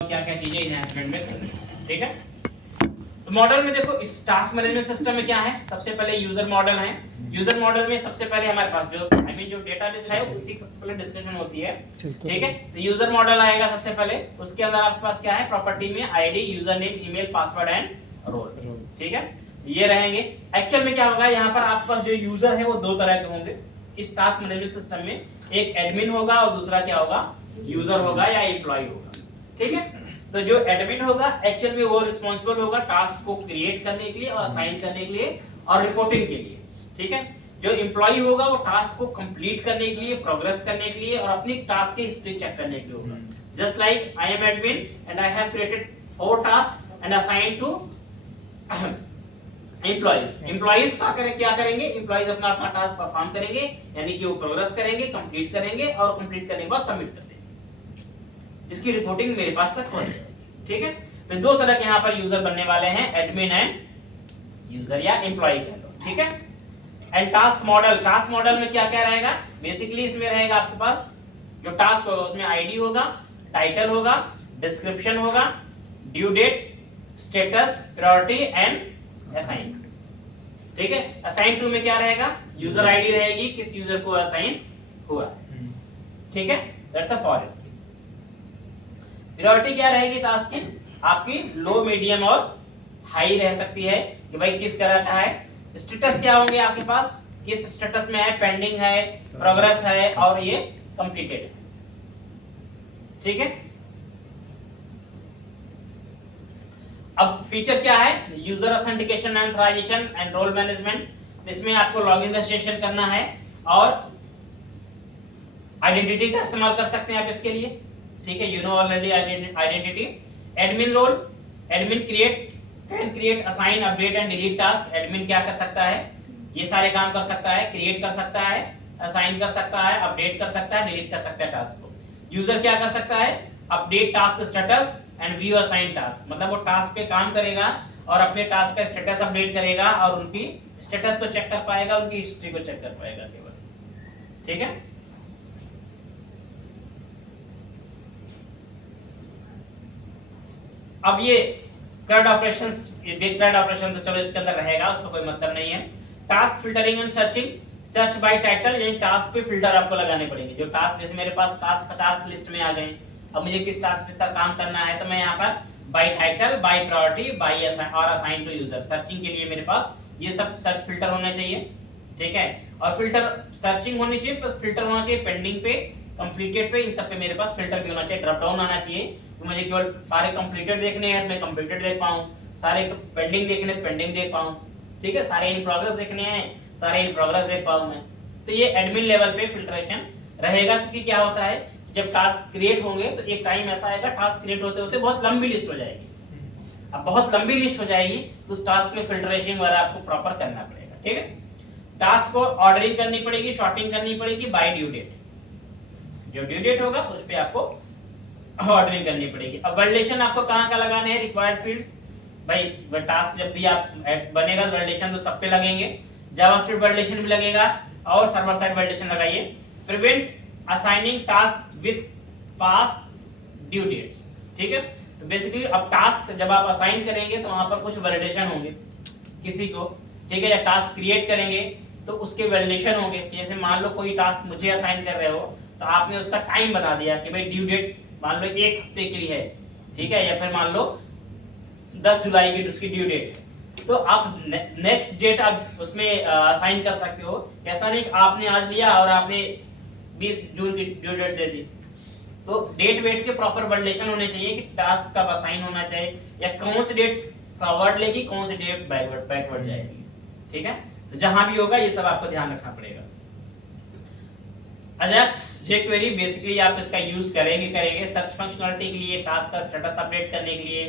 क्या क्या चीजें इनहैंसमेंट में करनी है, ठीक है। तो मॉडल में देखो इस टास्क मैनेजमेंट सिस्टम में क्या है, सबसे पहले यूजर मॉडल है। यूजर मॉडल में सबसे पहले हमारे पास जो जो डेटाबेस है उसी की सबसे पहले डिस्कशन होती है, ठीक है। तो यूजर मॉडल आएगा सबसे पहले, उसके अंदर आपके पास क्या है, प्रॉपर्टी में ID, user name, email, password and role, ठीक है। ये रहेंगे। एक्चुअल में क्या होगा, यहाँ पर आपके पास जो यूजर है वो दो तरह के होंगे इस टास्क मैनेजमेंट सिस्टम में, एक एडमिन होगा और दूसरा क्या होगा, यूजर होगा या एम्प्लॉय होगा, ठीक है। तो जो एडमिन होगा एक्चुअल में वो रिस्पांसिबल होगा टास्क को क्रिएट करने के लिए और असाइन करने के लिए और रिपोर्टिंग के लिए, ठीक है। जो एम्प्लॉय होगा वो टास्क को कंप्लीट करने के लिए, प्रोग्रेस करने के लिए और अपनी टास्क की हिस्ट्री चेक करने के लिए होगा। Just like I am admin and I have created 4 task and assign to employees क्या करेंगे, एम्प्लॉइज अपना अपना टास्क परफॉर्म करेंगे, यानी कि वो प्रोग्रेस करेंगे, कंप्लीट करेंगे और कंप्लीट करने के बाद सबमिट कर देंगे, जिसकी रिपोर्टिंग मेरे पास तक हो जाएगी, ठीक है। तो दो तरह के यहाँ पर यूजर बनने वाले हैं, एडमिन एंड यूजर या एम्प्लॉय कह लो, ठीक है। एंड टास्क मॉडल में क्या क्या रहेगा, बेसिकली इसमें रहेगा आपके पास जो टास्क होगा उसमें आईडी होगा, टाइटल होगा, डिस्क्रिप्शन होगा, due date, status, priority and assign, ठीक है। असाइन टू में क्या रहेगा, यूजर आईडी रहेगी, किस यूजर को असाइन हुआ, ठीक है। दैट्स अ फॉर प्रायोरिटी क्या रहेगी टास्क की, आपकी लो, मीडियम और हाई रह सकती है कि भाई किस तरह का है। स्टेटस क्या होंगे आपके पास, किस स्टेटस में है, पेंडिंग है, प्रोग्रेस है और ये कंप्लीटेड है, ठीक है। अब फीचर क्या है, user authentication and authorization and role management. तो इसमें आपको लॉगिन रजिस्ट्रेशन करना है और आइडेंटिटी का इस्तेमाल कर सकते हैं आप इसके लिए, ठीक है। You know already identity. Admin role, admin can create, assign, update and delete task. Admin क्या कर सकता है, ये सारे काम कर सकता है, क्रिएट कर सकता है, असाइन कर सकता है, अपडेट कर सकता है, डिलीट कर सकता है टास्क को। यूजर क्या कर सकता है, update task status and view assign task, मतलब वो टास्क पे काम करेगा और अपने टास्क का स्टेटस अपडेट करेगा और उनकी स्टेटस को चेक कर पाएगा, उनकी हिस्ट्री को चेक कर पाएगा केवल, ठीक है। अब ये CRUD ऑपरेशंस, ये बिग CRUD ऑपरेशन तो चलो इसके अंदर रहेगा, उसका कोई मतलब नहीं है। Task filtering and searching, search by title, यानी टास्क पे फिल्टर आपको लगाने पड़ेंगे। जो टास्क, जैसे मेरे पास टास्क 50 लिस्ट में आ गए, अब मुझे किस टास्क पे सर काम करना है, तो मैं यहाँ पर by title, by priority, by और असाइन टू यूजर, सर्चिंग के लिए मेरे पास ये सब सर्च फिल्टर होने चाहिए, ठीक है। और फिल्टर सर्चिंग होनी चाहिए प्लस फिल्टर होना चाहिए पेंडिंग पे, कंप्लीटेड पे, इन सब पे मेरे पास फिल्टर भी होना चाहिए, ड्रॉप डाउन आना चाहिए। तो मुझे केवल सारे कंप्लीटेड देखने हैं, मैं कंप्लीटेड देख पाऊँ, सारे पेंडिंग देखने हैं पेंडिंग देख पाऊँ, ठीक है। सारे इन प्रोग्रेस देखने हैं, सारे इन प्रोग्रेस देख पाऊँ मैं। तो ये एडमिन लेवल पे फिल्ट्रेशन रहेगा, क्योंकि क्या होता है जब टास्क क्रिएट होंगे तो एक टाइम ऐसा आएगा टास्क क्रिएट होते होते बहुत लंबी लिस्ट हो जाएगी। अब बहुत लंबी लिस्ट हो जाएगी तो उस टास्क में फिल्ट्रेशन वाला आपको प्रॉपर करना पड़ेगा, ठीक है। टास्क को ऑर्डरिंग करनी पड़ेगी, शॉर्टिंग करनी पड़ेगी बाय ड्यू डेट, जो ड्यू डेट होगा उस पे आपको ऑर्डरिंग करनी पड़ेगी। अब वैलिडेशन आपको कहाँ का लगाने हैं, रिक्वायर्ड फील्ड्स, भाई टास्क जब भी आप बनेगा वैलिडेशन तो सब पे लगेंगे, जावास्क्रिप्ट वैलिडेशन भी लगेगा और सर्वर साइड वैलिडेशन लगाइए। Prevent assigning task with past due dates, ठीक है। तो बेसिकली अब टास्क जब आप असाइन करेंगे तो वहां पर कुछ वैलिडेशन होंगे किसी को, ठीक है, या टास्क क्रिएट करेंगे तो उसके वैलिडेशन होंगे। जैसे मान लो कोई टास्क मुझे असाइन कर रहे हो तो आपने उसका टाइम बता दिया कि भाई ड्यू डेट मान लो 1 हफ्ते के लिए है, ठीक है, या फिर मान लो 10 जुलाई की उसकी ड्यू डेट, तो आप नेक्स्ट डेट आप उसमें असाइन कर सकते हो। ऐसा नहीं कि आपने आज लिया और आपने 20 जून की ड्यू डेट दे दी। तो डेट वेट के प्रॉपर वैलिडेशन होने चाहिए कि टास्क कब असाइन होना चाहिए, या कौन सी डेट फॉरवर्ड लेगी, कौन सी डेट बैकवर्ड जाएगी, ठीक है। तो जहां भी होगा ये सब आपको ध्यान रखना पड़ेगा। अजाक्स jQuery बेसिकली आप इसका यूज करेंगे सर्च फंक्शनलिटी के लिए, टास्क का स्टेटस अपडेट करने के लिए,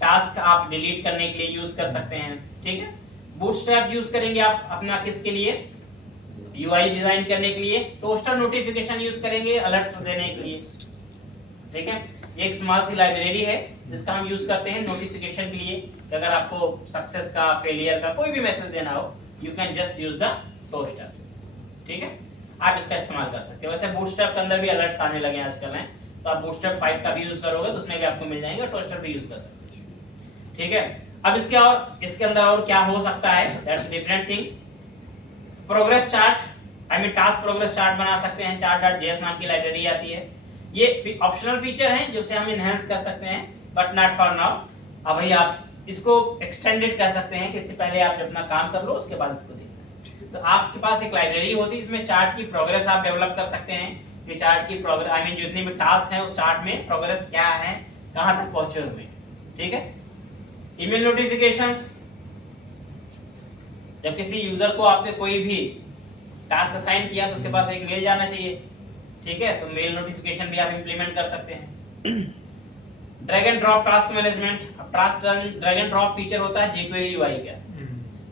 टास्क आप डिलीट करने के लिए यूज कर सकते हैं, ठीक है। बूटस्ट्रैप यूज करेंगे आप अपना किसके लिए, यूआई डिजाइन करने के लिए। टोस्टर नोटिफिकेशन यूज करेंगे अलर्ट्स देने के लिए, ठीक है। ये एक स्मॉल सी लाइब्रेरी है जिसका हम यूज करते हैं नोटिफिकेशन के लिए, कि अगर आपको सक्सेस का, फेलियर का कोई भी मैसेज देना हो, you can just use the toaster, ठीक है। आप इसका इस्तेमाल कर सकते हो। वैसे बूटस्ट्रैप के अंदर भी अलर्ट्स आने लगे आजकल हैं, तो आप बूटस्ट्रैप 5 का भी यूज करोगे तो उसमें भी आपको मिल जाएगा, टोस्टर भी यूज कर सकते हैं। ठीक है, अब इसके अंदर और क्या हो सकता है, that's different thing. Progress chart, I mean task progress chart बना सकते हैं, chart.js नाम की लाइब्रेरी आती है। ये ऑप्शनल फीचर है जिसे हम इनहेंस कर सकते हैं, बट नॉट फॉर नाउ। अब भाई आप इसको एक्सटेंडेड कह सकते हैं कि इससे पहले आप अपना काम कर लो, उसके बाद इसको देखना। तो आपके पास एक लाइब्रेरी होती है, इसमें चार्ट की प्रोग्रेस आप डेवलप कर सकते हैं कि चार्ट की प्रोग्रेस, आई मीन जितने भी टास्क हैं उस चार्ट में प्रोग्रेस क्या है, कहां तक पहुंचे हुए। ठीक है, ईमेल नोटिफिकेशंस, जब किसी यूजर को आपने कोई भी टास्क असाइन किया तो उसके पास एक मेल जाना चाहिए। ठीक है, तो मेल नोटिफिकेशन भी आप इंप्लीमेंट कर सकते हैं। Drag and drop task management, अब task drag and drop feature होता है jQuery UI का,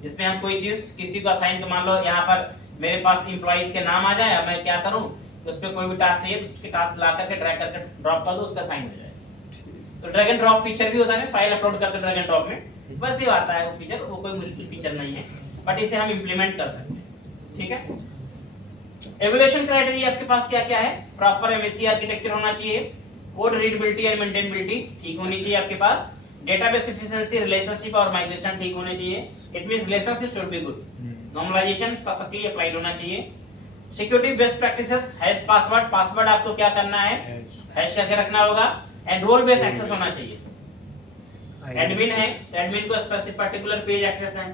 जिसमें हम कोई चीज किसी को असाइन कर, मान लो यहाँ पर मेरे पास एम्प्लॉइज के नाम आ जाए, अब मैं क्या करूँ, उस पर कोई भी टास्क चाहिए तो उसके टास्क ला करके ड्रैग करके ड्रॉप कर दो, उसका साइन हो जाए। तो ड्रैग एंड ड्रॉप फीचर भी होता है, फाइल अपलोड करते ड्रैग एंड ड्रॉप में, बस ये आता है वो फीचर, वो कोई मुश्किल फीचर नहीं है, बट इसे हम इंप्लीमेंट कर सकते हैं। ठीक है, एवोल्यूशन क्राइटेरिया आपके पास क्या क्या है, प्रॉपर MSC आर्किटेक्चर होना चाहिए, कोड रीडेबिलिटी एंड मेंटेनेबिलिटी ठीक होनी चाहिए आपके पास, डेटाबेस एफिशिएंसी, रिलेशनशिप और माइग्रेशन ठीक होने चाहिए, it means relationship should be good, normalization perfectly applied होना चाहिए, security best practices, hash password, password आपको क्या करना है, हैश करके रखना होगा, एंड रोल बेस्ड एक्सेस होना चाहिए। एडमिन है तो एडमिन को स्पेसिफिक पर्टिकुलर पेज एक्सेस है,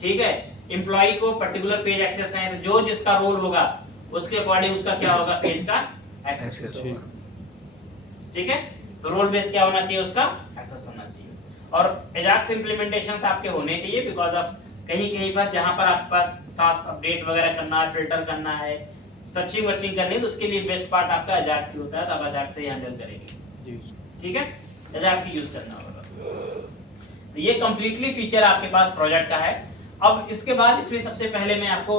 ठीक है, एम्प्लॉय को पर्टिकुलर पेज एक्सेस है, तो जो जिसका रोल होगा उसके अकॉर्डिंग उसका क्या होगा, पेज का एक्सेस होगा। ठीक है, तो रोल बेस क्या होना चाहिए, उसका एक्सेस होना चाहिए। और एजाक्स इंप्लीमेंटेशंस आपके होने चाहिए, बिकॉज ऑफ कहीं कहीं पर जहां पर आपके पास टास्क अपडेट वगैरह करना है, फिल्टर करना है, सर्चिंग वर्चिंग करनी है, तो उसके लिए बेस्ट पार्ट आपका एजाक्स ही होता है, तो आप एजाक्स से ही हैंडल करेंगे। ठीक है, एजाक्स ही यूज करना होगा। तो ये कंप्लीटली फीचर आपके पास प्रोजेक्ट का है। अब इसके बाद इसमें सबसे पहले मैं आपको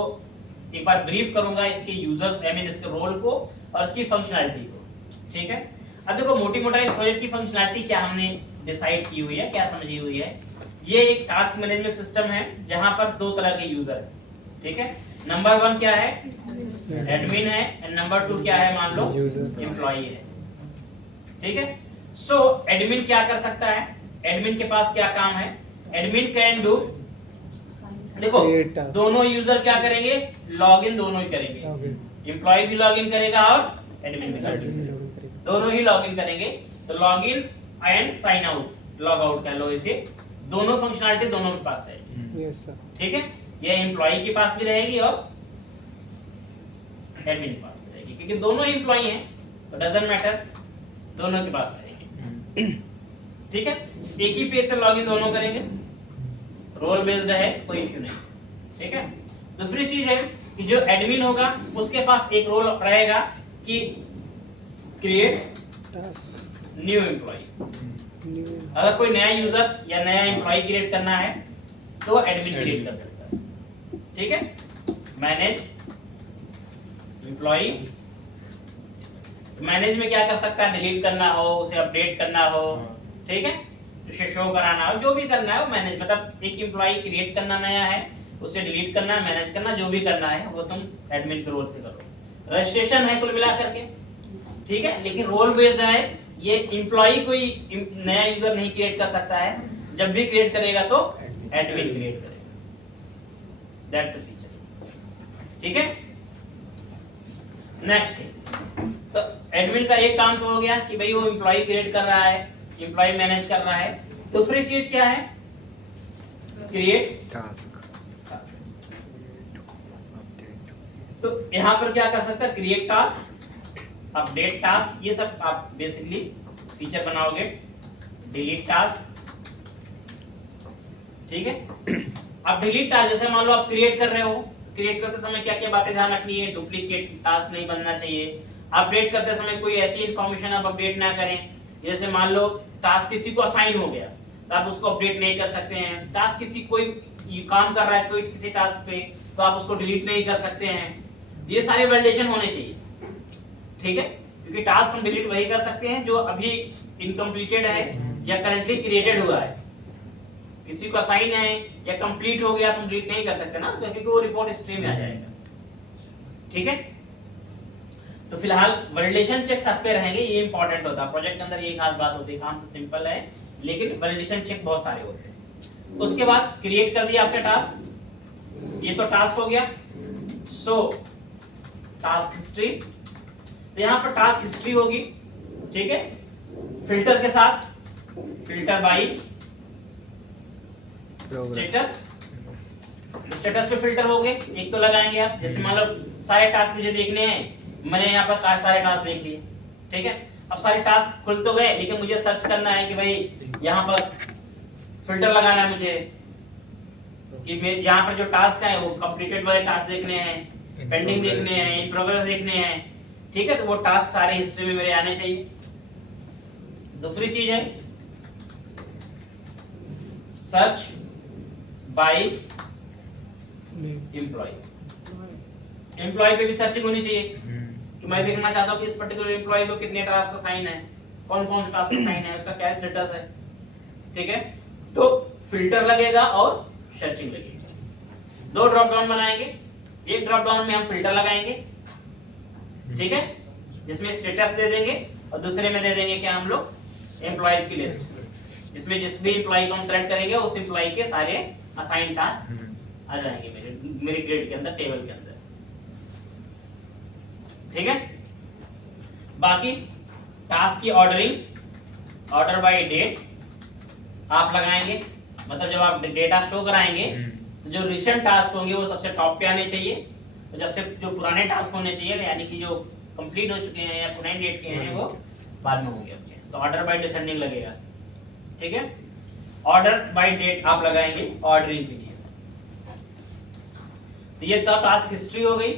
एक बार ब्रीफ करूंगा इसके यूजर्स, आई मीन इसके रोल को और इसकी फंक्शनैलिटी को। ठीक है, अब देखो मोटी मोटा इस प्रोजेक्ट की फंक्शनैलिटी क्या हमने डिसाइड की हुई है, क्या समझी हुई है। ये एक टास्क मैनेजमेंट सिस्टम है जहां पर दो तरह के यूजर है। ठीक है, नंबर 1 क्या है, एडमिन है, एंड नंबर 2 क्या है, मान लो एम्प्लॉय है। ठीक है, सो एडमिन क्या कर सकता है, एडमिन के पास क्या काम है, एडमिन कैन डू, देखो दोनों यूजर क्या करेंगे, लॉगिन दोनों ही करेंगे, एम्प्लॉय भी लॉगिन करेगा और एडमिन भी करेगा, दोनों ही लॉगिन करेंगे। तो login and sign out, log out कह लो इसे, दोनों फंक्शनैलिटी दोनों के पास रहेगी। यस सर, ठीक है, ये एम्प्लॉय के पास भी रहेगी और एडमिन के पास भी रहेगी, क्योंकि दोनों एम्प्लॉय हैं तो डजंट मैटर, दोनों के पास रहेगी। ठीक है, एक ही पेज से लॉगिन दोनों करेंगे, रोल बेस्ड है, कोई इश्यू नहीं। ठीक है, दूसरी चीज है कि जो एडमिन होगा उसके पास एक रोल रहेगा कि create task new employ, new, अगर कोई नया यूजर या नया एम्प्लॉय क्रिएट करना है तो एडमिन क्रिएट कर सकता है। ठीक है, मैनेज एम्प्लॉय, मैनेज में क्या कर सकता है, डिलीट करना हो, उसे अपडेट करना हो, ठीक है, उसे शो कराना हो, जो भी करना है वो मैनेज, मतलब एक एम्प्लॉय क्रिएट करना नया है, उसे डिलीट करना, मैनेज करना, जो भी करना है वो तुम एडमिन के रोल से करो। रजिस्ट्रेशन है कुल मिला करके, ठीक है, लेकिन रोल बेस्ड है, ये एम्प्लॉय कोई नया यूजर नहीं क्रिएट कर सकता है, जब भी क्रिएट करेगा तो एडमिन क्रिएट करेगा, दैट्स अ फीचर। ठीक है, नेक्स्ट थिंग, तो एडमिन का एक काम तो हो गया कि भाई वो एम्प्लॉय क्रिएट कर रहा है, एम्प्लॉय मैनेज कर रहा है। दूसरी चीज क्या है, क्रिएट टास्क, तो यहां पर क्या कर सकता है, क्रिएट टास्क, अपडेट टास्क, ये सब आप बेसिकली फीचर बनाओगे। डिलीट टास्क, ठीक है, अब डिलीट टास्क जैसे मान लो आप क्रिएट कर रहे हो, क्रिएट करते समय क्या क्या बातें ध्यान रखनी है, डुप्लीकेट टास्क नहीं बनना चाहिए। अपडेट करते समय कोई ऐसी इंफॉर्मेशन आप अपडेट ना करें, जैसे मान लो टास्क किसी को असाइन हो गया तो आप उसको अपडेट नहीं कर सकते हैं, टास्क किसी कोई काम कर रहा है कोई किसी टास्क पे तो आप उसको डिलीट नहीं कर सकते हैं, ये सारे वैलिडेशन होने चाहिए। ठीक है, क्योंकि टास्क हम डिलीट वही कर सकते हैं जो अभी इनकम्प्लीटेड है या करंटली क्रिएटेड हुआ है, किसी को असाइन है या कंप्लीट हो गया तो डिलीट नहीं कर सकते ना उसका, क्योंकि वो रिपोर्ट हिस्ट्री में आ जाएगा। ठीक है, तो फिलहाल वैलिडेशन चेक्स आप पे रहेंगे, ये इंपॉर्टेंट होता है प्रोजेक्ट के अंदर, ये खास बात होती है। काम तो सिंपल है लेकिन वैलिडेशन चेक बहुत सारे होते हैं। उसके बाद क्रिएट कर दिया आपने टास्क, ये तो टास्क हो गया। सो टास्क हिस्ट्री, तो यहाँ पर टास्क हिस्ट्री होगी, ठीक है, फिल्टर के साथ, फिल्टर बाय स्टेटस, स्टेटस पे फिल्टर हो गए। एक तो लगाएंगे आप, जैसे मान लो सारे टास्क मुझे देखने हैं, मैंने यहाँ पर सारे टास्क देख लिए, ठीक है। अब सारे टास्क खुल तो गए लेकिन मुझे सर्च करना है कि भाई यहाँ पर फिल्टर लगाना है मुझे कि मैं जहाँ पर जो टास्क है वो कंप्लीटेड वाले टास्क देखने हैं, पेंडिंग देखने हैं, इन प्रोग्रेस देखने हैं, ठीक है। तो वो टास्क सारे हिस्ट्री में मेरे आने चाहिए। दूसरी चीज है सर्च बाय एम्प्लॉय, एम्प्लॉय पे भी सर्चिंग होनी चाहिए कि मैं देखना चाहता हूँ कि इस पर्टिकुलर एम्प्लॉय को कितने टास्क असाइन है, कौन कौन से टास्क असाइन है, उसका क्या स्टेटस है, ठीक है। तो फिल्टर लगेगा और सर्चिंग लगेगी। दो ड्रॉप डाउन बनाएंगे, एक ड्रॉप डाउन में हम फिल्टर लगाएंगे, ठीक है, जिसमें स्टेटस दे देंगे, और दूसरे में दे देंगे क्या हम लोग एम्प्लॉयज की लिस्ट। इसमें जिस भी एम्प्लॉय को हम सेलेक्ट करेंगे उस एम्प्लॉय के सारे असाइन टास्क आ जाएंगे मेरे ग्रेड के अंदर, टेबल के अंदर, ठीक है। बाकी टास्क की ऑर्डरिंग, ऑर्डर बाय डेट आप लगाएंगे, मतलब जब आप डेटा शो कराएंगे तो जो रिसेंट टास्क होंगे वो सबसे टॉप पे आने चाहिए, तो जब से जो पुराने टास्क होने चाहिए यानी कि जो कंप्लीट हो चुके हैं या पुराने डेट के हैं वो बाद में होंगे आपके। तो ऑर्डर बाय डिसेंडिंग लगेगा, ठीक है। ऑर्डर बाय डेट आप लगाएंगे ऑर्डरिंग के लिए। तो ये तो टास्क हिस्ट्री हो गई,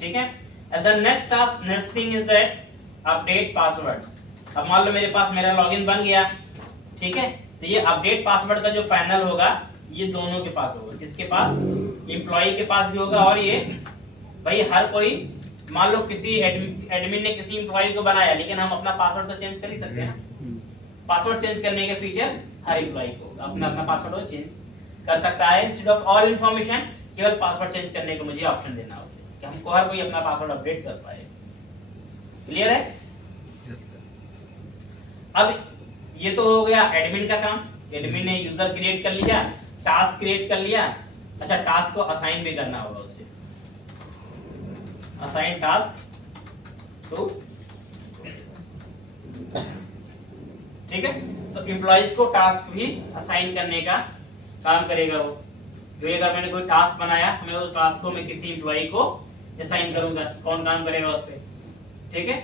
ठीक है। And the next task, next thing is that update password. अब मान लो मेरे पास मेरा लॉगिन बन गया, ठीक है, तो ये अपडेट पासवर्ड का जो पैनल होगा ये दोनों के पास होगा, किसके पास, एम्प्लॉय के पास भी होगा, और ये भाई हर कोई, मान लो किसी एडमिन ने किसी एम्प्लॉय को बनाया लेकिन हम अपना पासवर्ड तो चेंज कर ही सकते हैं ना, पासवर्ड चेंज करने के फीचर हर एम्प्लॉय को अपना अपना पासवर्ड चेंज कर सकता है। इंस्टेड ऑफ ऑल इंफॉर्मेशन केवल पासवर्ड चेंज करने को मुझे ऑप्शन देना है उसे, कि हमको हर कोई अपना पासवर्ड अपडेट कर पाए। क्लियर है? अब ये तो हो गया एडमिन का काम, एडमिन ने यूजर क्रिएट कर लिया, टास्क क्रिएट कर लिया। अच्छा, टास्क को असाइन भी करना होगा उसे, असाइन टास्क टू, ठीक है। तो एम्प्लॉइज को टास्क भी असाइन करने का काम करेगा वो। जो अगर मैंने कोई टास्क बनाया मैं उस टास्क को मैं किसी एम्प्लॉय को असाइन करूंगा, कौन काम करेगा उस पे, ठीक है।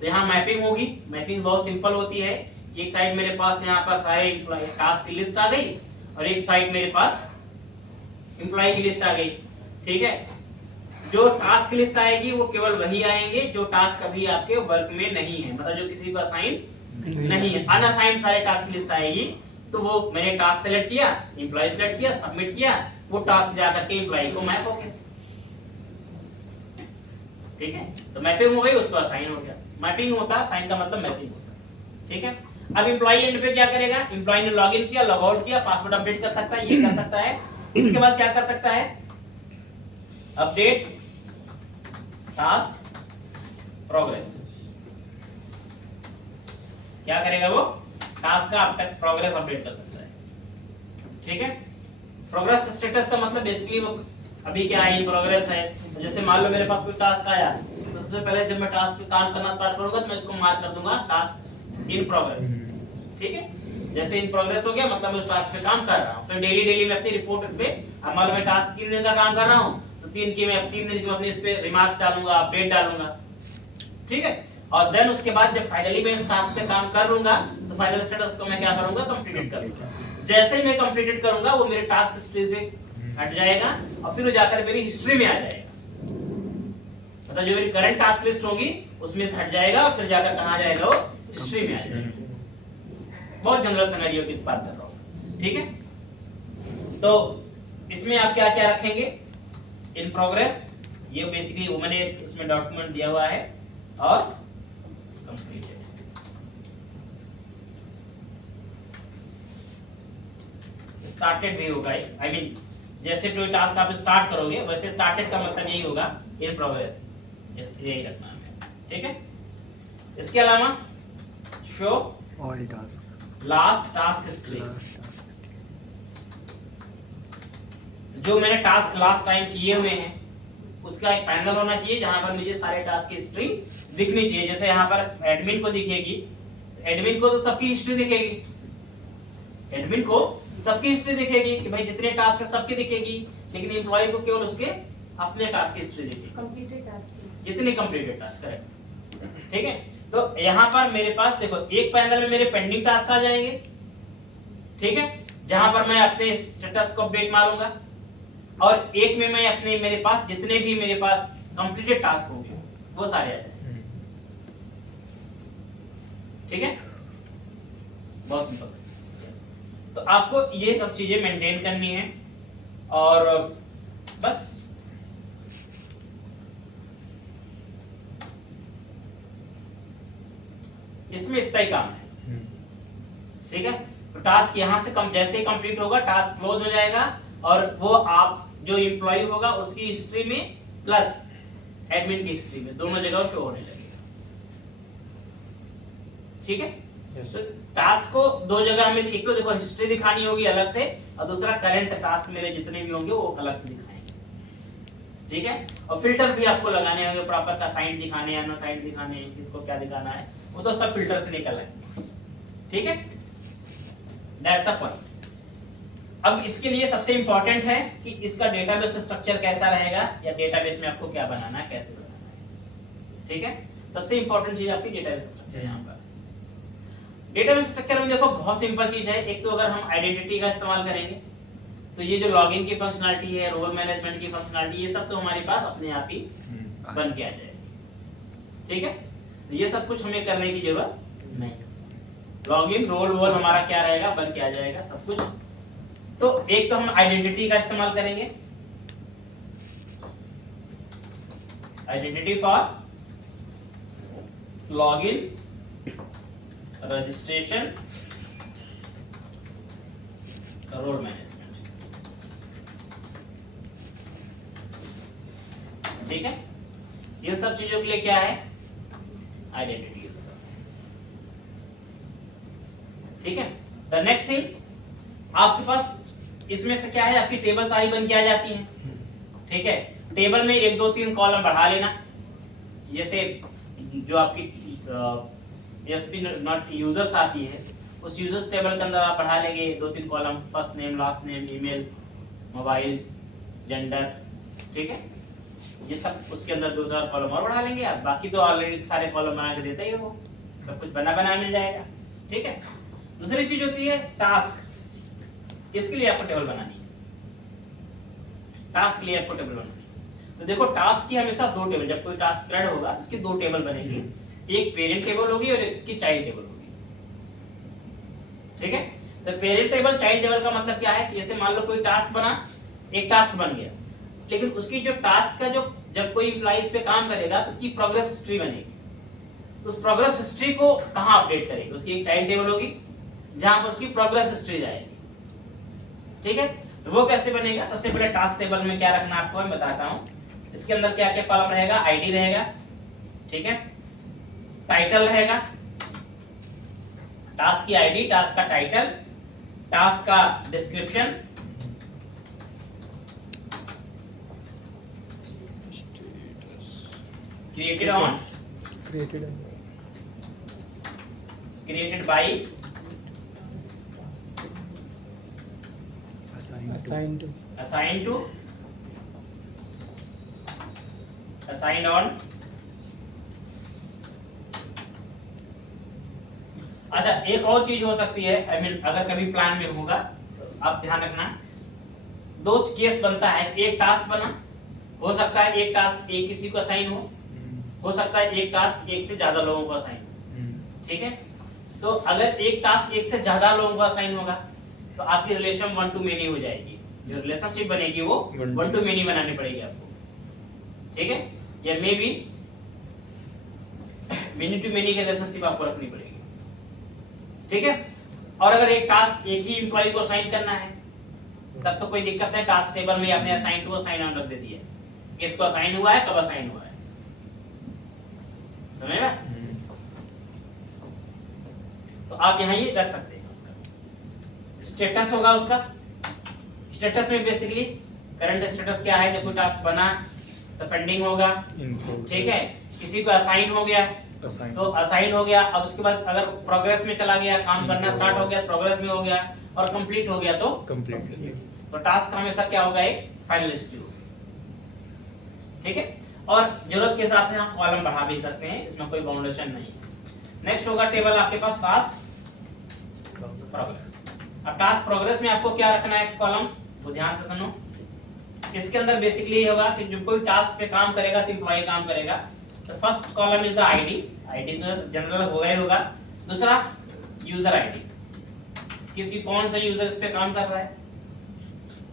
तो यहाँ मैपिंग होगी, मैपिंग बहुत सिंपल होती है। एक साइड मेरे पास यहाँ पर सारे टास्क की लिस्ट आ गई और एक साइड मेरे पास एम्प्लॉय की लिस्ट आ गई, ठीक है। जो टास्क की लिस्ट आएगी वो केवल वही आएंगे जो टास्क अभी आपके वर्क में नहीं है, मतलब जो किसी को असाइन नहीं है। अनअसाइंड सारे टास्क की लिस्ट आएगी, तो वो मैंने टास्क सेलेक्ट किया, एम्प्लॉय सेलेक्ट किया, सबमिट किया, वो टास्क जाकर के एम्प्लॉय को मैप हो गया, ठीक है। तो मैपिंग हो गई, उसको असाइन हो गया। मैपिंग होता है, साइन का मतलब मैपिंग होता है, ठीक है। अब एम्प्लॉय एंड पे क्या करेगा, एम्प्लॉय ने लॉगिन किया, लॉग आउट किया, पासवर्ड अपडेट कर सकता है, ये कर सकता है। इसके बाद क्या कर सकता है, अपडेट टास्क प्रोग्रेस। क्या करेगा वो, टास्क का प्रोग्रेस अपडेट कर सकता है, ठीक है। प्रोग्रेस स्टेटस का मतलब बेसिकली वो अभी क्या है, इन प्रोग्रेस है। जैसे मान लो मेरे पास कोई टास्क आया, तो सबसे पहले जब मैं टास्क पे काम करना स्टार्ट करूंगा तो मैं इसको मार्क कर दूंगा टास्क इन प्रोग्रेस, ठीक है। जैसे इन प्रोग्रेस हो गया मतलब मैं उस टास्क पे काम कर रहा हूँ। फिर डेली मैं अपनी रिपोर्ट इस पे, अब मान लो मैं टास्क 3 दिन का काम कर रहा हूँ तो 3 दिन की मैं अपने इस पे रिमार्क्स डालूंगा, अपडेट डालूंगा, ठीक है। और देन उसके बाद जब फाइनली मैं इस टास्क पे काम कर लूंगा तो फाइनल स्टेटस को मैं क्या करूंगा, कंप्लीटेड करूंगा। जैसे ही मैं कंप्लीटेड करूंगा वो मेरे टास्क हिस्ट्री से हट जाएगा और फिर वो जाकर मेरी हिस्ट्री में आ जाएगा, मतलब जो मेरी करंट टास्क लिस्ट होगी उसमें से हट जाएगा और फिर जाकर कहां जाएगा, वो हिस्ट्री में आ जाएगा। बहुत जनरल सिनेरियो की बात कर रहा हूं, ठीक है। तो इसमें आप क्या क्या रखेंगे, इन प्रोग्रेस, ये बेसिकली वो मैंने इसमें डॉक्यूमेंट दिया हुआ है, और कंप्लीटेड। स्टार्टेड भी होगा, आई मीन जैसे कोई टास्क आप स्टार्ट करोगे वैसे स्टार्टेड का मतलब यही होगा, इन प्रोग्रेस, यही रखना है। ठीक है। इसके अलावा show all task last task history, last task जो मैंने टास्क लास्ट टाइम किए हुए हैं उसका एक पैनल होना चाहिए जहां पर मुझे सारे टास्क की हिस्ट्री दिखनी चाहिए। जैसे यहाँ पर एडमिन को दिखेगी, एडमिन को तो सबकी हिस्ट्री दिखेगी, एडमिन को सबकी हिस्ट्री दिखेगी कि भाई जितने टास्क है सबकी दिखेगी, लेकिन एम्प्लॉय को केवल उसके अपने टास्क की हिस्ट्री दिखेगी, कंप्लीटेड टास्क, जितने कंप्लीटेड टास्क। करेक्ट, ठीक है। तो यहाँ पर मेरे पास देखो एक पैनल में मेरे पेंडिंग टास्क आ जाएंगे, ठीक है, जहां पर मैं अपने स्टेटस को अपडेट मारूंगा, और एक में मैं अपने मेरे पास जितने भी मेरे पास कंप्लीटेड टास्क होंगे वो सारे आ जाएंगे, ठीक है। बहुत सिंपल। तो आपको ये सब चीजें मेंटेन करनी है और बस इसमें इतना ही काम है, ठीक है। तो टास्क यहां से कम जैसे ही कंप्लीट होगा टास्क क्लोज हो जाएगा और वो आप जो एम्प्लॉय होगा उसकी हिस्ट्री में प्लस एडमिन की हिस्ट्री में दोनों जगह शो होने लगेगा, ठीक है। तो टास्क को दो जगह हमें एक तो देखो हिस्ट्री दिखानी होगी अलग से और दूसरा करंट टास्क मेरे जितने भी होंगे वो अलग से दिखाएंगे, ठीक है। और फिल्टर भी आपको लगाने होंगे प्रॉपर का, साइन दिखाने हैं ना साइन दिखाने हैं, किसको क्या दिखाना है वो तो सब फिल्टर से निकल आएंगे, ठीक है। That's a point. अब इसके लिए सबसे इंपॉर्टेंट है कि इसका डेटाबेस स्ट्रक्चर कैसा रहेगा या डेटाबेस में आपको क्या बनाना है, कैसे बनाना है, ठीक है। सबसे इंपॉर्टेंट चीज आपकी डेटाबेस स्ट्रक्चर यहाँ पर। डेटाबेस स्ट्रक्चर में देखो बहुत सिंपल चीज है। एक तो अगर हम आइडेंटिटी का इस्तेमाल करेंगे तो ये जो लॉगिन की फंक्शनलिटी है, रोल मैनेजमेंट की फंक्शनलिटी, ये सब तो हमारे पास अपने आप ही बन के आ जाएगी, ठीक है। तो ये सब कुछ हमें करने की जरूरत नहीं, लॉगिन रोल वोल हमारा क्या रहेगा बन के आ जाएगा सब कुछ। तो एक तो हम आइडेंटिटी का इस्तेमाल करेंगे, identity for login, registration, role management, ठीक है। ये सब चीजों के लिए क्या है आइडेंटिटी यूज करते हैं, ठीक है। द नेक्स्ट थिंग, आपके पास इसमें से क्या है आपकी टेबल सारी बन के आ जाती हैं, ठीक है। टेबल में 1 2 3 कॉलम बढ़ा लेना, जैसे जो आपकी एसपी नॉट यूजर्स आती है उस यूजर्स टेबल के अंदर आप बढ़ा लेंगे 2 3 column, first name, last name, email, mobile, gender, ठीक है। ये सब उसके अंदर 2 4 कॉलम और बढ़ा लेंगे आप, बाकी तो ऑलरेडी सारे कॉलम बना के देते ही वो, सब कुछ बना बना मिल जाएगा, ठीक है। दूसरी चीज होती है टास्क, इसके लिए आपको टेबल बनानी है, टास्क के लिए आपको टेबल बनानी है। तो देखो टास्क की हमेशा 2 टेबल, जब कोई टास्क क्रिएट होगा इसकी 2 टेबल बनेगी, एक पेरेंट टेबल होगी और इसकी चाइल्ड टेबल होगी, ठीक है। तो पेरेंट टेबल चाइल्ड टेबल का मतलब क्या है कि जैसे मान लो कोई टास्क बना, एक टास्क बन गया, लेकिन उसकी जो टास्क का जो जब कोई एम्प्लॉय इस पे काम करेगा तो उसकी प्रोग्रेस हिस्ट्री बनेगी, तो उस प्रोग्रेस हिस्ट्री को कहां अपडेट करेगी, उसकी एक चाइल्ड टेबल होगी जहां पर उसकी प्रोग्रेस हिस्ट्री जाएगी, ठीक है। तो वो कैसे बनेगा, सबसे पहले टास्क टेबल में क्या रखना आपको मैं बताता हूं। इसके अंदर क्या क्या कॉलम रहेगा, आईडी रहेगा, ठीक है, टाइटल रहेगा, टास्क की आईडी, टास्क का टाइटल, टास्क का description, created on, created by, assigned to, assigned to, assigned on। अच्छा एक और चीज हो सकती है, आई मीन अगर कभी प्लान में होगा तो आप ध्यान रखना, 2 केस बनता है, एक टास्क बना, हो सकता है एक टास्क एक किसी को असाइन हो सकता है एक टास्क एक से ज्यादा लोगों को असाइन, ठीक है। तो अगर एक टास्क एक से ज्यादा लोगों को असाइन होगा तो आपकी रिलेशन 1 to many हो जाएगी, जो रिलेशनशिप बनेगी वो 1 to many बनानी पड़ेगी आपको, ठीक है, या may be many to many की रिलेशनशिप आपको रखनी पड़ेगी, ठीक है। और अगर एक टास्क एक ही एम्प्लॉय को असाइन करना है तब तो कोई दिक्कत नहीं, टास्क टेबल में आपने असाइन टू असाइन ऑन रख दे दिया, किसको असाइन हुआ है, कब असाइन हुआ है, समझ में? तो आप यहाँ ये रख सकते हैं उसका स्टेटस होगा उसका। स्टेटस में बेसिकली करंट स्टेटस क्या है, जब कोई टास्क बना तो पेंडिंग होगा, ठीक है, किसी को असाइन हो गया तो असाइन हो गया, अब उसके बाद अगर प्रोग्रेस में चला गया, काम करना स्टार्ट हो गया, प्रोग्रेस में हो गया, और कंप्लीट हो गया तो कंप्लीट। तो टास्क हमेशा क्या होगा, एक फाइनलिस्ट होगा, ठीक है। और जरूरत के हिसाब से हम कॉलम बढ़ा भी सकते हैं, इसमें कोई बाउंडेशन नहीं है। नेक्स्ट होगा टेबल आपके पास टास्क प्रोग्रेस। अब टास्क प्रोग्रेस में आपको क्या रखना है कॉलम्स, वो ध्यान से सुनो। इसके अंदर बेसिकली ये होगा कि जब कोई टास्क पे काम करेगा तो एम्प्लॉय काम करेगा, तो first column is the ID, ID तो जनरल होगा ही होगा। दूसरा यूजर आईडी, किसी कौन सा यूजर इस पे काम कर रहा है,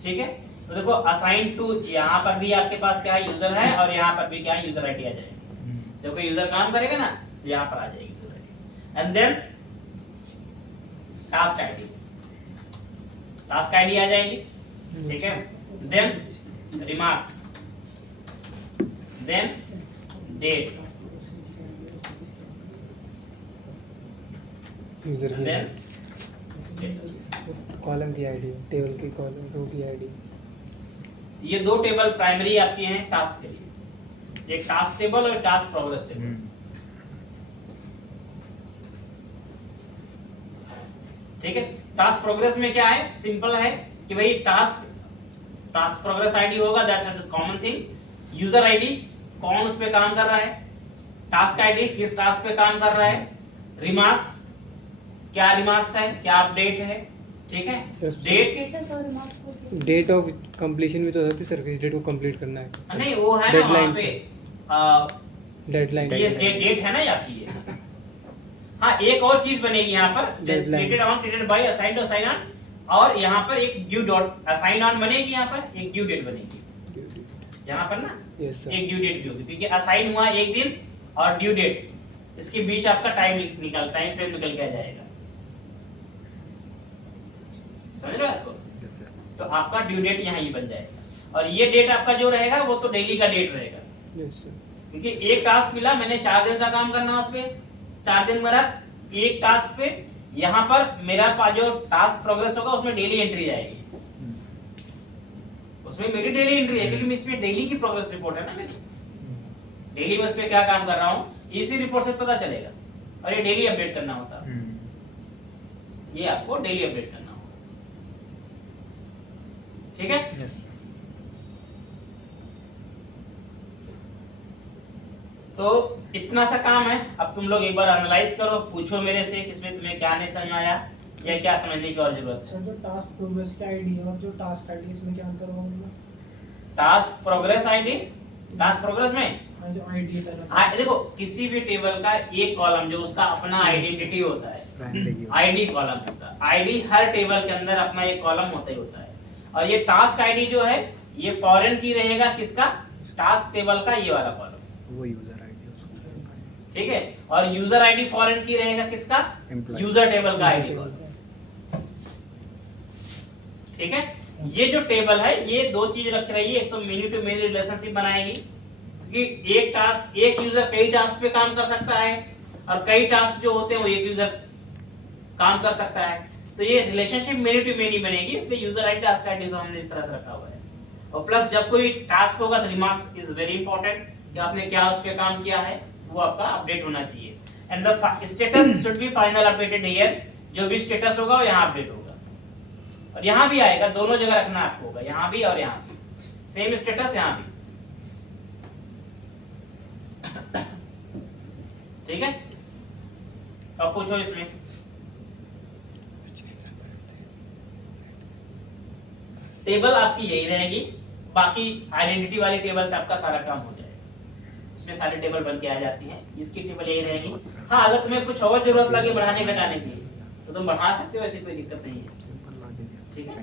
ठीक है। तो देखो असाइन टू, यहाँ पर भी आपके पास क्या है, यूजर है, और यहाँ पर भी क्या है, यूजर आईडी आ जाएगी। जब कोई यूजर काम करेगा ना, यहाँ पर आ जाएगी user ID. And then task ID, task ID आ जाएगी, ठीक है। Then remarks, then date, user की देन स्टेटस। कॉलम की आईडी, टेबल की कॉलम, रो की आईडी। ये दो टेबल प्राइमरी आपके हैं टास्क के लिए, एक टास्क टेबल और टास्क प्रोग्रेस टेबल। ठीक है। टास्क प्रोग्रेस में क्या है, सिंपल है कि भाई टास्क प्रोग्रेस आईडी होगा, that's a common thing. User ID, कौन उस पे काम कर रहा है, टास्क आईडी, किस टास्क पे काम कर रहा है, रिमार्क्स, क्या रिमार्क्स है, क्या अपडेट है, ठीक है। डेट, स्टेटस और रिमार्क्स, डेट ऑफ कंप्लीशन भी तो होती है, सर्विस डेट को कंप्लीट करना है। नहीं वो है ना वहाँ पे डेडलाइन, ये डेट है ना आपकी ये। हाँ, एक और चीज बनेगी यहाँ पर, dated on, dated by, assigned to assign on, और यहाँ पर एक ड्यू डॉट असाइन ऑन बनेगी, यहाँ पर एक ड्यू डेट बनेगी, यहाँ पर ना एक ड्यू डेट भी होगी, क्योंकि असाइन हुआ एक दिन और ड्यू डेट, इसके बीच आपका टाइम फ्रेम निकल के आ जाएगा, समझ रहे हो आपको। तो आपका ड्यू डेट यहाँ ही बन जाएगा, और ये डेट आपका जो रहेगा वो तो डेली का डेट रहेगा, क्योंकि एक टास्क मिला, मैंने 4 दिन का काम करना है उस पे, 4 दिन मेरा एक टास्क पे, यहाँ पर मेरा जो टास्क प्रोग्रेस होगा उसमें डेली एंट्री आएगी, उसमें मेरी डेली एंट्री है, क्योंकि इसमें डेली की प्रोग्रेस रिपोर्ट है ना मेरी, डेली मैं उस पे क्या काम कर रहा हूँ इसी रिपोर्ट से पता चलेगा, और ये डेली अपडेट करना होता है, ये आपको डेली अपडेट करना होगा, ठीक है। तो इतना सा काम है। अब तुम लोग एक बार एनालाइज करो, पूछो मेरे से किसमें तुम्हें क्या नहीं समझ आया या क्या समझने की और जरूरत है। सर जो टास्क प्रोग्रेस की आईडी और जो टास्क आईडी, इसमें क्या अंतर होगा? Task progress ID, task progress में जो आईडी है, देखो किसी भी टेबल का एक कॉलम जो उसका अपना आइडेंटिटी होता है, आईडी कॉलम होता है, आईडी हर टेबल के अंदर अपना एक कॉलम होता ही होता है, और ये टास्क आईडी जो है ये फॉरेन की रहेगा, किसका, टास्क टेबल का ये वाला कॉलम, वो यूजर आईडी, ठीक है। और यूजर आईडी फॉरेन की रहेगा, किसका, यूजर टेबल का आईडी कॉलम, ठीक है। ये जो टेबल है ये दो चीज रख रही है, एक तो मेनी टू मेनी रिलेशनशिप बनाएगी कि एक टास्क, एक यूजर कई टास्क पे काम कर सकता है, और कई टास्क जो होते हैं वो एक यूजर काम कर सकता है, तो ये रिलेशनशिप मेनी टू मेनी बनेगी, इसलिए यूजर आईडी टास्क आईडी को हमने इस तरह से रखा हुआ है। और प्लस जब कोई टास्क होगा तो रिमार्क्स इज वेरी इंपॉर्टेंट, कि आपने क्या उस पे काम किया है वो आपका अपडेट होना चाहिए। And the status should be final updated here, जो भी स्टेटस होगा वो यहाँ अपडेट होगा, और यहाँ भी आएगा, दोनों जगह रखना आपको होगा, यहाँ भी और यहाँ भी सेम स्टेटस, यहाँ भी, ठीक है। अब पूछो इसमें, टेबल आपकी यही रहेगी, बाकी आइडेंटिटी वाली टेबल से आपका सारा काम हो जाएगा, इसमें सारे टेबल बन के आ जाती हैं, इसकी टेबल यही रहेगी। हाँ, अगर तुम्हें कुछ और जरूरत लगे बढ़ाने घटाने की तो तुम बढ़ा सकते हो, ऐसी कोई दिक्कत नहीं है, ठीक है।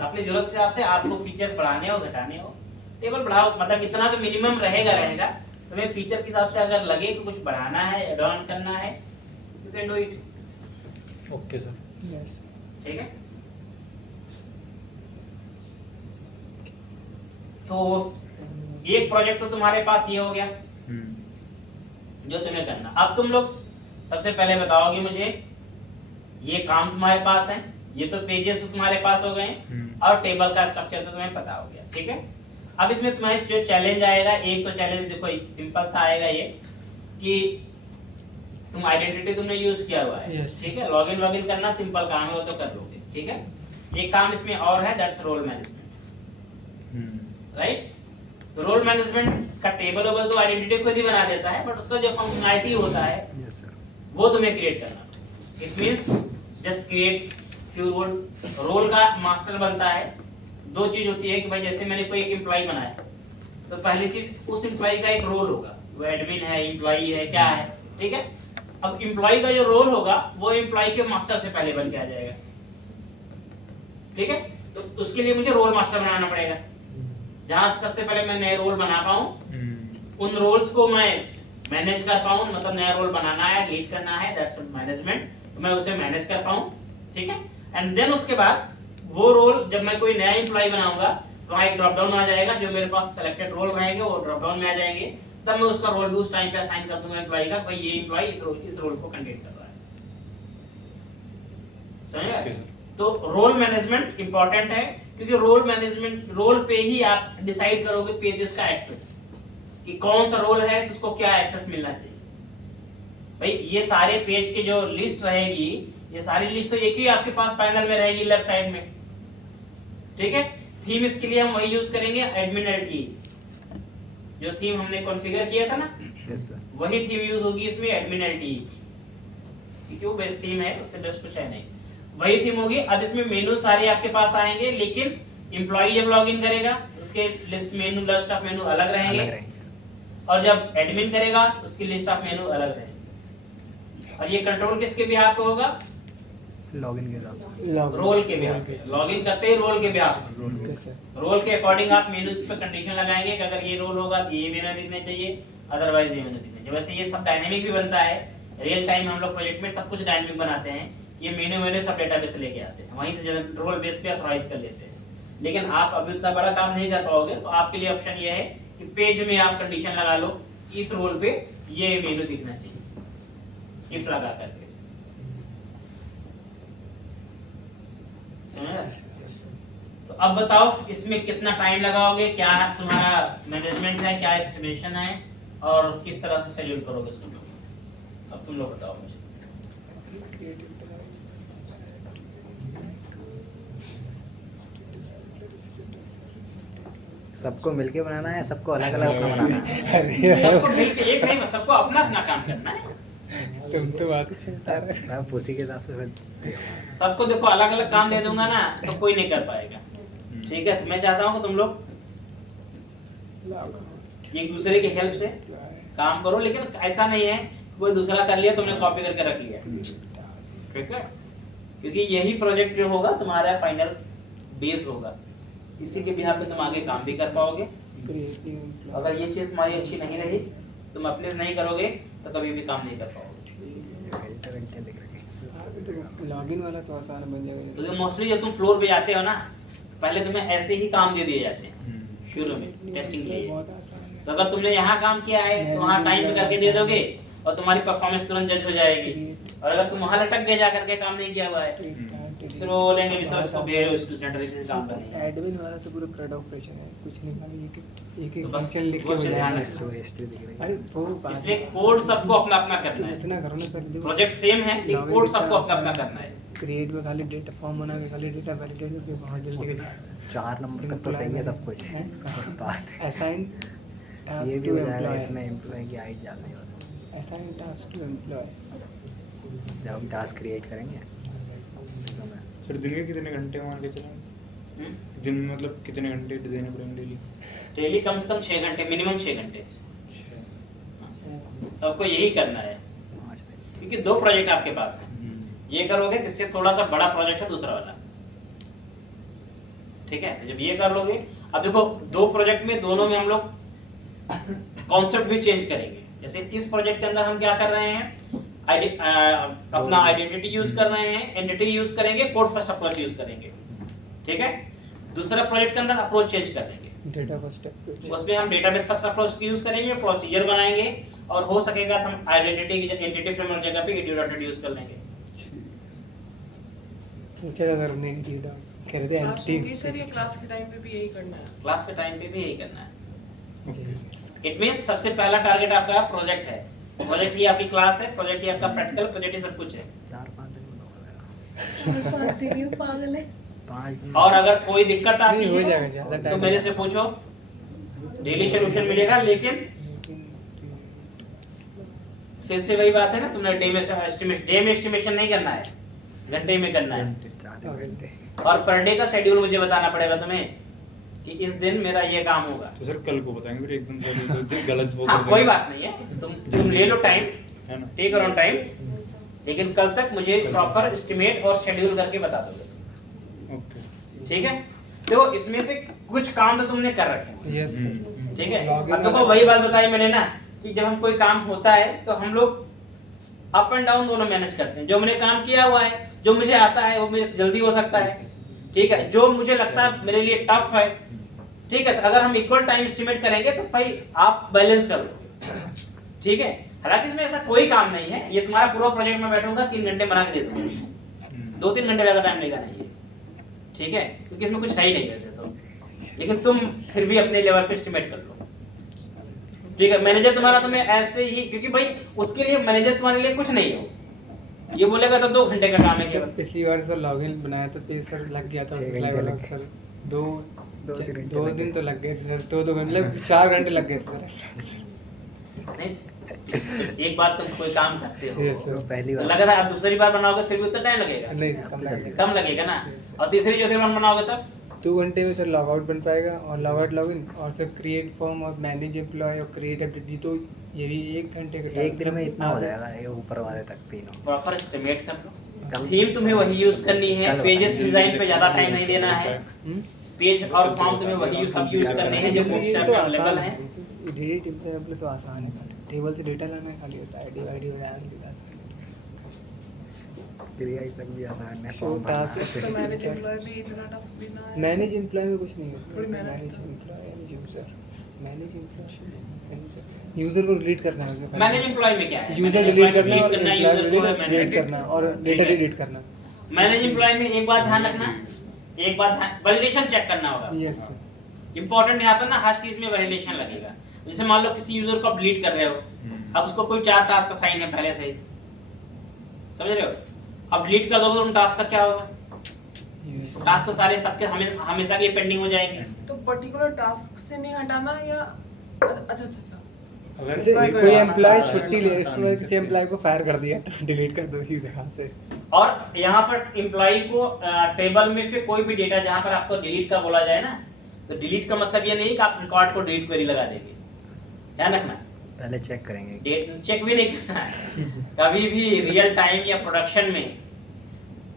अपनी जरूरत के हिसाब से आपको फीचर्स बढ़ाने हो घटाने हो, टेबल बढ़ाओ, मतलब इतना तो मिनिमम रहेगा। तुम्हें फीचर के हिसाब से अगर लगे कि कुछ बढ़ाना है, ऐड ऑन करना है, you can do it. Okay sir, yes, ठीक है। तो एक प्रोजेक्ट तो तुम्हारे पास ये हो गया, जो तुम्हें करना। अब तुम लोग सबसे पहले बताओगे मुझे, ये काम तुम्हारे पास है, ये तो पेजेस तुम्हारे पास हो गए और टेबल का स्ट्रक्चर तो तुम्हें पता हो गया, ठीक है। अब इसमें तुम्हारे जो चैलेंज आएगा, एक तो चैलेंज देखो सिंपल सा आएगा ये कि तुम आइडेंटिटी तुमने यूज किया हुआ है, Yes. ठीक है। लॉगिन करना सिंपल काम है, वो तो कर लोगे, ठीक है। एक काम इसमें और है, दैट्स रोल मैनेजमेंट, राइट। तो रोल मैनेजमेंट का टेबल ओबल तो आइडेंटिटी खुद ही बना देता है, बट उसका जो फंक्शनैलिटी होता है वो तुम्हें क्रिएट करना। It means just creates few role का मास्टर बनता है। दो चीज होती है कि भाई जैसे मैंने कोई एक एम्प्लॉय बनाया, तो पहली चीज उस एम्प्लॉय का एक रोल होगा, वो एडमिन है, एम्प्लॉय है, क्या है, ठीक है। अब एम्प्लॉय का जो रोल होगा वो एम्प्लॉय के मास्टर से पहले बन के आ जाएगा, ठीक है। तो उसके लिए मुझे रोल मास्टर बनाना पड़ेगा, जहां सबसे पहले मैं नए रोल बना पाऊं, उन रोल्स को मैं मैनेज कर पाऊं, मतलब नया रोल बनाना है, लीड करना है, दैट्स मैनेजमेंट, तो मैं उसे मैनेज कर पाऊं, ठीक है। एंड देन उसके बाद वो रोल जब मैं कोई नया एम्प्लॉय बनाऊंगा तो वहाँ एक ड्रॉप डाउन आ जाएगा, जो मेरे पास सेलेक्टेड रोल रहेंगे वो ड्रॉप डाउन में आ जाएंगे, तब मैं उसका रोल भी उस टाइम पे असाइन कर दूंगा एम्प्लॉय का, भाई ये एम्प्लॉय इस रोल को कैंडिडेट कर रहा है, समझ गए। तो रोल मैनेजमेंट इंपॉर्टेंट है, क्योंकि रोल मैनेजमेंट, रोल पे ही आप डिसाइड करोगे पेजेस का एक्सेस, कि कौन सा रोल है तो उसको क्या एक्सेस मिलना चाहिए। भाई ये सारे पेज के जो लिस्ट रहेगी, ये सारी लिस्ट तो एक ही आपके पास पैनल में रहेगी लेफ्ट साइड में, ठीक है। थीम इसके लिए हम वही यूज करेंगे, एडमिन की जो थीम हमने कॉन्फ़िगर किया था ना, यस सर, वही थीम यूज होगी इसमें, एडमिन की, क्योंकि वो बेस्ट थीम है, उससे बेस्ट कुछ है नहीं, वही थीम होगी। अब इसमें मेनू सारे आपके पास आएंगे, लेकिन एम्प्लॉय जब लॉगिन करेगा उसके लिस्ट मेनू, लिस्ट ऑफ मेनू अलग रहेंगे, और जब एडमिन करेगा उसकी लिस्ट ऑफ मेनू अलग रहेंगे। और ये कंट्रोल किसके बिहाफ पे होगा? लॉगिन के साथ, रोल के बिहाफ पे। लॉगिन करते ही रोल के बिहाफ पे, रोल के अकॉर्डिंग आप मेनूज पे कंडीशन लगाएंगे कि अगर ये रोल होगा तो ये मेनू दिखने चाहिए, अदरवाइज ये मेनू दिखने चाहिए। वैसे ये सब डायनेमिक भी बनता है, रियल टाइम हम लोग प्रोजेक्ट में सब कुछ डायनेमिक बनाते हैं, ये मेनू सब डेटाबेस से लेके आते हैं, वहीं से रोल बेस पे ऑथराइज कर लेते हैं। लेकिन आप अभी उतना बड़ा काम नहीं कर पाओगे, तो आपके लिए ऑप्शन ये है कि पेज में आप कंडीशन लगा लो, इस रोल पे ये मेनू दिखना चाहिए, इफ लगा करके। तो अब बताओ इसमें कितना टाइम लगाओगे, क्या तुम्हारा मैनेजमेंट है, क्या एस्टिमेशन है, और किस तरह से शेड्यूल करोगे इसको। अब तुम लोग बताओ मुझे। सबको मिलके बनाना है, सबको अलग अलग अपना बनाना है। सबको मिलके एक नहीं, सबको अपना अपना काम करना है। तुम तो बात ही चलता है। मैं उसी के हिसाब से फिर सबको देखो अलग अलग काम दे दूंगा ना तो कोई नहीं कर पाएगा, ठीक है। तो मैं चाहता हूँ कि तुम लोग एक दूसरे की हेल्प से काम करो, लेकिन ऐसा नहीं है कोई दूसरा कर लिया तुमने कॉपी करके रख लिया, ठीक है। क्योंकि यही प्रोजेक्ट जो होगा तुम्हारा फाइनल बेस होगा, इसी के बिहाफ पे तुम आगे काम भी कर पाओगे। अगर ये चीज तुम्हारी अच्छी नहीं रही, तुम अपने से नहीं करोगे तो कभी भी काम नहीं कर पाओगे। लॉगिन वाला तो आसान बन जाएगा। तो मोस्टली जब तुम फ्लोर पे जाते हो ना, पहले तुम्हें ऐसे ही काम दे दिए जाते हैं शुरू में टेस्टिंग के लिए। बहुत आसान है। तो अगर तुमने यहाँ काम किया है तो वहाँ टाइम पे करके दे दोगे और तुम्हारी परफॉर्मेंस तुरंत जज हो जाएगी। और अगर तुम वहाँ लटक गए जा करके काम नहीं किया हुआ है, फिर वो बोलेंगे भी तो इसको भेजो इसको सेंटर से काम करेंगे। एडमिन वाला तो पूरा CRUD ऑपरेशन है, कुछ नहीं, खाली एक तो बस फंक्शन लिख वो के से बुलाना ध्यान है। रखो। हिस्ट्री दिख रही है। अरे वो बात इसलिए कोड सबको अपना अपना करना है। इतना करो ना सर, देखो प्रोजेक्ट सेम है लेकिन login कोड कितना सबको अपना अपना आसान है। करना है। क्रिएट में खाली डेटा फॉर्म बना के खाली डेटा वैलिडेट करके बहुत जल्दी 4 नंबर तक तो सही है सब कुछ। असाइन ये टास्क भी टू हो जाएगा, एम्प्लॉय, इसमें एम्प्लॉय की आईडी डालनी है। Assign task to employee. जब हम टास्क क्रिएट करेंगे सर दिन के कितने घंटे मान के चलें? दिन में मतलब कितने घंटे देने पड़ेंगे डेली? डेली कम से कम 6 घंटे, मिनिमम 6 घंटे आपको यही करना है, 5 दिन। क्योंकि 2 प्रोजेक्ट आपके पास हैं। ये करोगे तो इससे थोड़ा सा बड़ा प्रोजेक्ट है दूसरा वाला, ठीक है। तो जब ये कर लोगे, अब देखो 2 प्रोजेक्ट में दोनों में हम लोग कॉन्सेप्ट भी चेंज करेंगे। जैसे इस प्रोजेक्ट के अंदर हम क्या कर रहे हैं, अपना आइडेंटिटी यूज कर रहे हैं, एंटिटी यूज करेंगे, कोड फर्स्ट अप्रोच यूज करेंगे, ठीक है। दूसरा प्रोजेक्ट के अंदर अप्रोच चेंज कर देंगे। Data first approach. उसमें हम डेटाबेस फर्स्ट अप्रोच यूज करेंगे, प्रोसीजर बनाएंगे और हो सकेगा तो हम आइडेंटिटी की एंटिटी फ्रेमवर्क जगह पे EDU.NET यूज कर लेंगे। पूछा था सर हमने डेटा कह रहे थे एंटिटी। सर ये क्लास के टाइम पे भी यही करना है। क्लास के टाइम पे भी यही करना है। इट मींस सबसे पहला टारगेट आपका प्रोजेक्ट है, प्रोजेक्ट ही आपकी क्लास है, प्रोजेक्ट ही आपका प्रैक्टिकल, प्रोजेक्ट ही सब कुछ है। 4-5 दिन में हो जाएगा। पागल है। 5 दिन और अगर कोई दिक्कत आती नहीं, हो जाएगा, है ज़्यादा तो टाइम मेरे से पूछो, डेली सोल्यूशन मिलेगा। लेकिन फिर से वही बात है ना, तुमने डे में एस्टिमेशन नहीं करना है, घंटे में करना है। 40 घंटे। और पर डे का शेड्यूल मुझे बताना पड़ेगा तुम्हें कि इस दिन मेरा ये काम होगा। तो सर कल को बताएंगे फिर एकदम से तो गलत वो हाँ कर कोई देंगे। बात नहीं है, तुम ले लो टाइम, है ना। टेक अराउंड टाइम, लेकिन कल तक मुझे प्रॉपर एस्टिमेट और शेड्यूल करके बता दोगे, ओके। ठीक है? तो इसमें से कुछ काम तो तुमने कर रखे हैं, यस ठीक है? अब देखो वही बात बताई मैंने ना कि जब हम कोई काम होता है तो हम लोग अप एंड डाउन दोनों मैनेज करते हैं। जो मैंने काम किया हुआ है, जो मुझे आता है वो मेरे जल्दी हो सकता है, ठीक है? जो मुझे लगता है मेरे लिए टफ है, ठीक है, तो अगर हम इक्वल टाइम एस्टिमेट करेंगे तो भाई आप बैलेंस कर लो, ठीक है? हालांकि इसमें ऐसा कोई काम नहीं है, ये तुम्हारा पूरा प्रोजेक्ट में बैठूंगा 3 घंटे बना के दे दूंगा, 2-3 घंटे ज्यादा टाइम लेगा नहीं है, ठीक है? क्योंकि इसमें कुछ है ही नहीं वैसे तो, लेकिन तुम फिर भी अपने लेवल पे एस्टिमेट कर लो, ठीक है? मैनेजर तुम्हारा तुम्हें ऐसे ही, क्योंकि भाई उसके लिए मैनेजर तुम्हारे लिए कुछ नहीं हो, ये बोलेगा तो 2 घंटे का काम है सर केवल। पिछली बार सर लॉगिन बनाया था तो सर लग गया था 6 उसमें घंटे लगभग लग गए। सर 2-3 घंटे 2 लग दिन गए। तो लग गए थे सर, 2 घंटे मतलब 4 घंटे लग गए थे सर। नहीं, एक बार तुम कोई काम करते हो Yes, sir. तो पहली तो बार लगा था आप दूसरी बार बनाओगे फिर भी उतना टाइम लगेगा, नहीं सर कम लगेगा। कम लगेगा ना? Yes, sir. और तीसरी चौथी बार बनाओगे तब 2 घंटे में सर लॉग आउट बन पाएगा और लॉग आउट लॉग इन और सर क्रिएट फॉर्म और मैनेज एम्प्लॉय और क्रिएट अपडेट, तो ये भी 1 घंटे का एक दिन में इतना हो जाएगा ये ऊपर वाले तक तीनों। प्रॉपर एस्टिमेट कर लो। कम- थीम तुम्हें वही यूज करनी है, चलो, पेजेस डिजाइन पे ज्यादा टाइम नहीं देना है, पेज और फॉर्म तुम्हें वही सब यूज करने हैं जो मोस्ट तो अवेलेबल हैं। एडिट एम्प्लॉय तो आसान है, टेबल से डेटा लाना है खाली, उस आईडी वाईडी हो जाएगा। क्रिया तक भी आसान है। Show task. तो मैनेज एम्प्लॉय भी इतना टफ भी ना है। मैनेज एम्प्लॉय में कुछ नहीं है, थोड़ी मेहनत मैनेज करो। Employee and user, manage employee user को डिलीट करना है उसमें खाली। मैनेज एम्प्लॉय में क्या है? यूजर Manage डिलीट employee करना है और delete एम्प्लॉय यूजर को डिलीट मैनेज करना और ठीक डेटा है। डिलीट करना। मैनेज एम्प्लॉय में एक बात ध्यान रखना, एक बात वैलिडेशन चेक करना होगा। Yes sir. इंपॉर्टेंट यहाँ पर ना हर चीज में वैलिडेशन लगेगा। जैसे मान लो किसी यूजर को आप डिलीट कर रहे हो, अब उसको कोई 4 टास्क असाइन है पहले से ही, समझ रहे हो? अब डिलीट कर दोगे तो उन टास्क का क्या होगा? टास्क तो सारे सबके हमेशा के लिए पेंडिंग हो जाएंगे। तो पर्टिकुलर टास्क से नहीं हटाना या अच्छा अच्छा अगर जैसे कोई कोई बात एम्प्लॉय नहीं। छुट्टी ले, इसके बाद किसी एम्प्लॉय को फायर कर दिया तो डिलीट कर दो इसी जगह से। और यहाँ पर एम्प्लॉय को टेबल में से कोई भी डेटा जहाँ पर आपको डिलीट का बोला जाए ना, तो डिलीट का मतलब ये नहीं कि आप रिकॉर्ड को डिलीट क्वेरी लगा देंगे, ध्यान रखना। पहले चेक करेंगे। डेट चेक भी नहीं करना है। कभी भी रियल टाइम या प्रोडक्शन में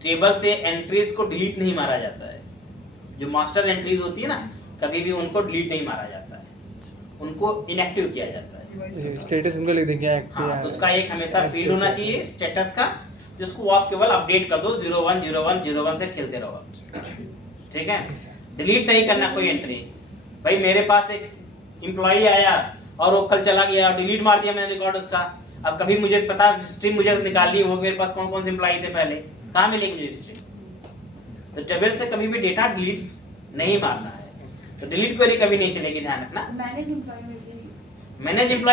टेबल से एंट्रीज को डिलीट नहीं मारा जाता है। जो मास्टर एंट्रीज होती है ना, कभी भी उनको डिलीट नहीं मारा जाता है, उनको इनएक्टिव किया जाता है। स्टेटस उनको लिख देंगे एक्टिव हाँ, है। तो उसका एक हमेशा फील्ड होना चाहिए स्टेटस का, जिसको आप केवल अपडेट कर दो 010101 से खेलते रहो, ठीक है? डिलीट नहीं करना कोई एंट्री। भाई मेरे पास एक एम्प्लॉई आया और वो कल चला गया, डिलीट मार दिया मैंने रिकॉर्ड उसका। अब कभी मुझे पता हिस्ट्री मुझे निकालनी हो, मेरे पास कौन कौन से एम्प्लॉई थे पहले, कहाँ मिलेगी मुझे हिस्ट्री? तो टेबल से कभी भी डेटा डिलीट नहीं मारना है, तो डिलीट क्वेरी कभी नहीं चलेगी, ध्यान रखना। मैनेज एम्प्लॉय में भी मैनेज एम्प्लॉय